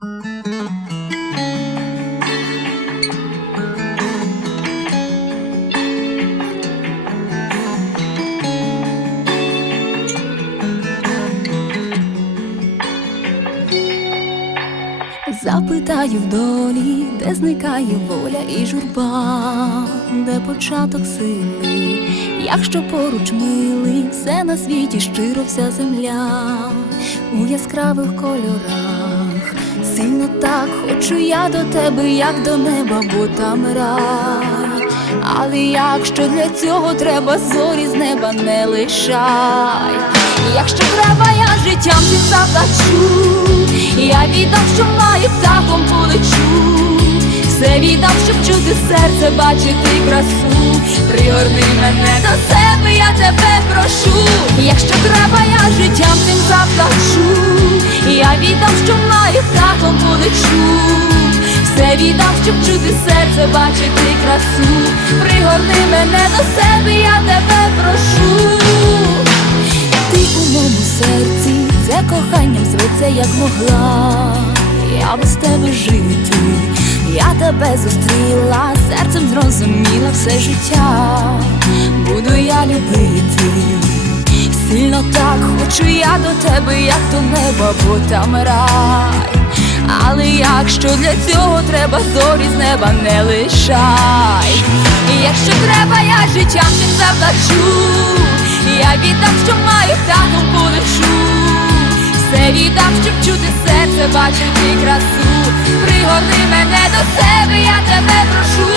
Запитаю в долі, де зникає воля і журба, де початок сили, якщо поруч милий, все на світі щиро вся земля у яскравих кольорах. Сильно так хочу я до тебе, як до неба, бо там рай. Але якщо для цього треба зорі з неба не лишай. Якщо треба, я життям ти заплачу, я віддам, що маю птахом полечу, все віддам, щоб чути серце, бачити красу. Пригорни мене до себе, я тебе прошу. Віддам, щоб чути серце, бачити красу. Пригорни мене до себе, я тебе прошу. Ти у моєму серці, це коханням зветься, як могла. Я без тебе жити, я тебе зустріла, серцем зрозуміла все життя, буду я любити. Сильно так хочу я до тебе, як до неба, бо там рай. Але якщо для цього треба зорі з неба не лишай. І якщо треба, я життям тим заплачу. Я віддам, що маю, птахом полечу. Все віддам, щоб чути серце, бачити красу. Пригорни мене до себе, я тебе прошу.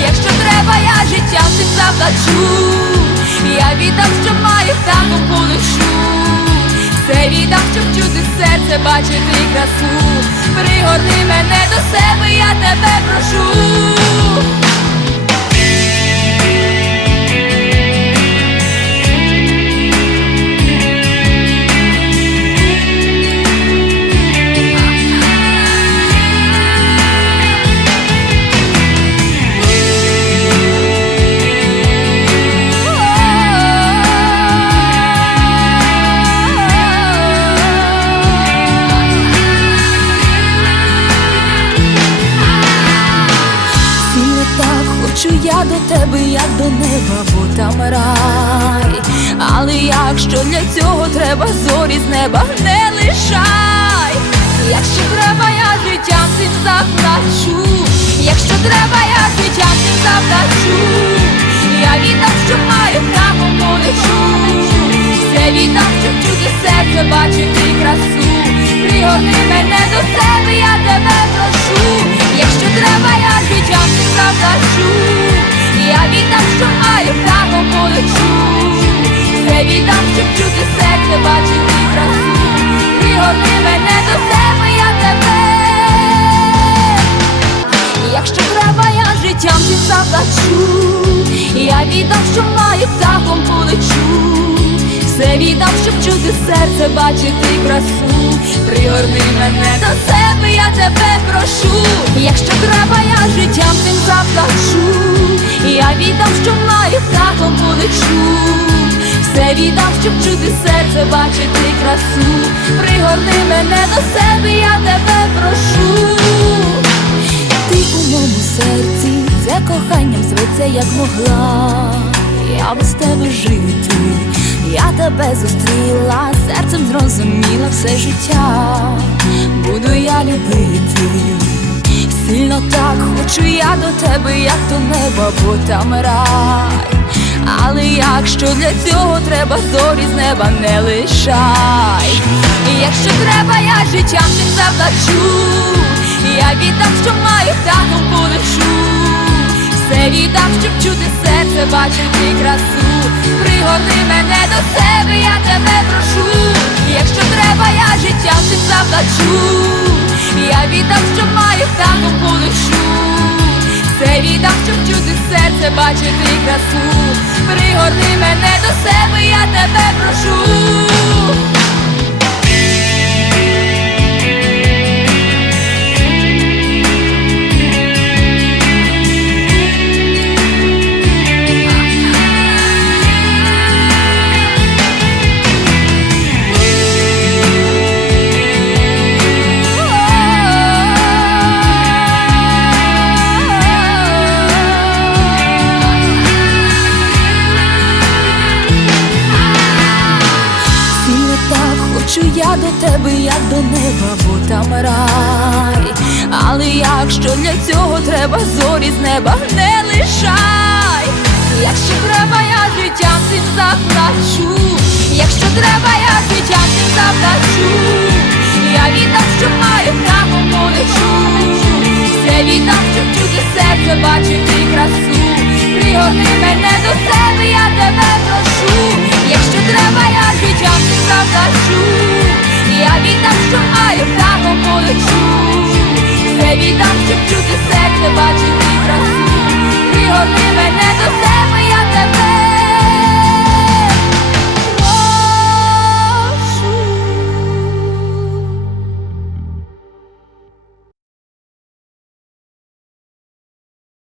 Якщо треба, я життям тим заплачу. Я віддам, що маю, птахом полечу. Все віддам, щоб чути серце, бачити красу. Пригорни мене до себе, я тебе прошу. Тебе, як до неба, бо там рай. Але якщо для цього треба зорі з неба не лишай. Якщо треба, я життям цим заплачу. Якщо треба, я життям цим заплачу. Я віддам, що маю право полечу. Все віддам, щоб чути серце, бачити красу. Пригорни мене до себе, я тебе цим. Я віддам, що маю, птахом полечу. Все віддам, щоб чути серце, бачити красу. Пригорни мене до себе, я тебе прошу. Якщо треба, я життям цим заплачу. Я віддам, що маю, птахом полечу. Все віддам, щоб чути серце, бачити красу. Пригорни мене до себе, я тебе прошу. Як могла. Я без тебе жити, я тебе зустріла, серцем зрозуміла все життя, буду я любити. Сильно так хочу я до тебе, як до неба, бо там рай. Але якщо для цього треба зорі з неба не лишай. І якщо треба, я життям цим заплачу. Я віддам, що маю, птахом полечу. Все віддам, щоб чути серце, бачити красу. Пригорни мене до себе, я тебе прошу. Якщо треба, я життям цим заплачу. Я віддам, що маю, птахом полечу. Все віддам, щоб чути серце, бачити красу. Пригорни мене до себе, я тебе прошу. Я до тебе, як до неба, бо там рай. Але якщо для цього треба зорі з неба не лишай. Якщо треба, я життям цим заплачу. Якщо треба, я життям цим заплачу. Я віддам, що маю право Я що маю право полечу. Все віддам, щоб чути не бачити красу. Пригорни мене до себе,